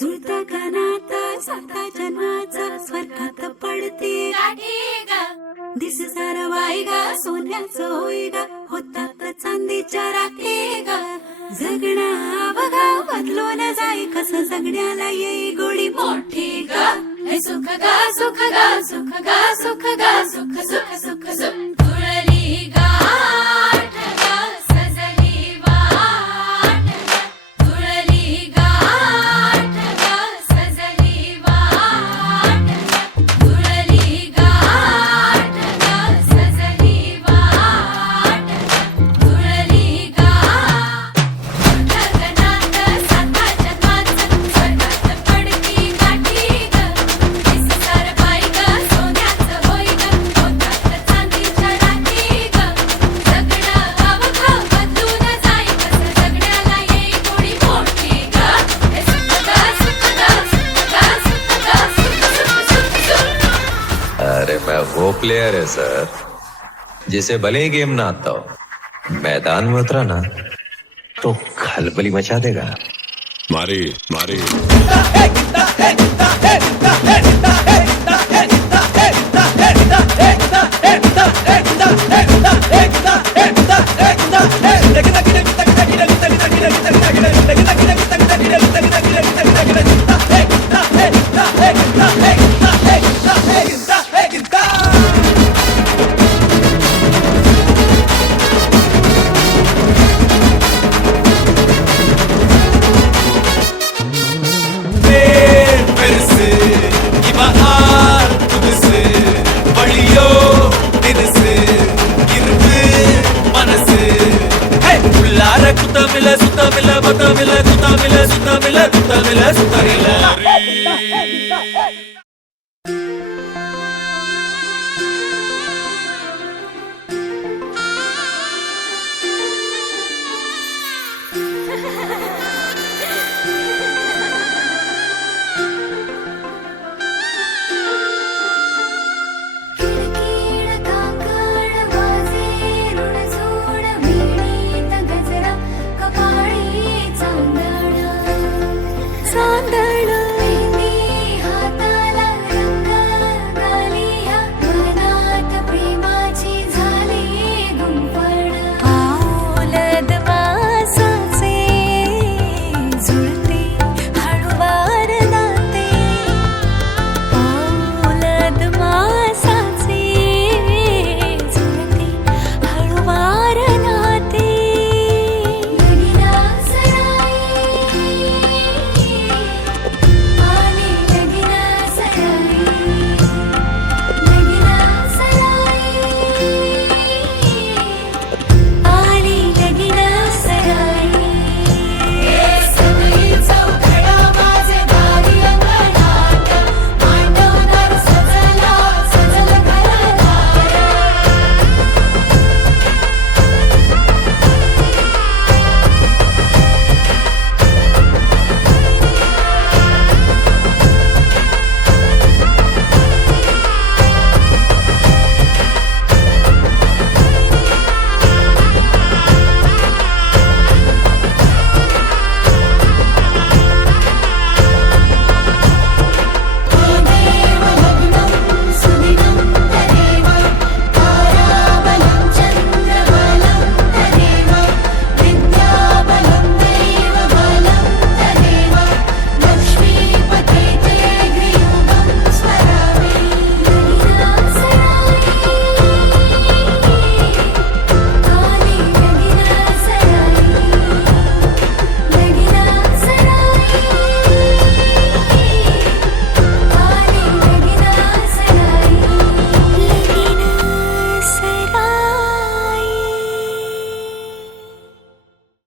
जुळता गानात साता जन्माचा स्वर्गात पडते दिस सार वाई गा सोन्याचं होई गा होतात चांदीच्या राखे गा जगणं बघा बदलून जाई कसं जगण्याला येई गोडी मोठी गा हे सुख गा सुख गा सुख गा सुख गा सुख सुख सुख सुख जुळली गाठ गा सजली वाट जुळली गाठ गा सजली वाट जुळली गाठ गा सजली वाट जुळली गाठ गगनात साता जन्माचं स्वर्गात पडती गाठी ग दिस सार बाई ग सोन्याचं होई ग होतात चांदीच्या राठी ग जगणं अवघं बदलून जाई कसं जगण्याला येई गोडी मोठी ग हे सुख ग सुख ग सुख ग सुख ग सुख सुख सुख सुख अरे मैं वो प्लेयर है सर जिसे भले ही गेम ना आता हो मैदान में उतरा ना तो खलबली मचा देगा। मारी मारी फिर से ये बहार तुझसे बड़ियो दिन से गिरद मन से है उल्लार कुता मिला सुता मिला बता मिला कुता मिला सुता मिला कुता मिला सुता मिला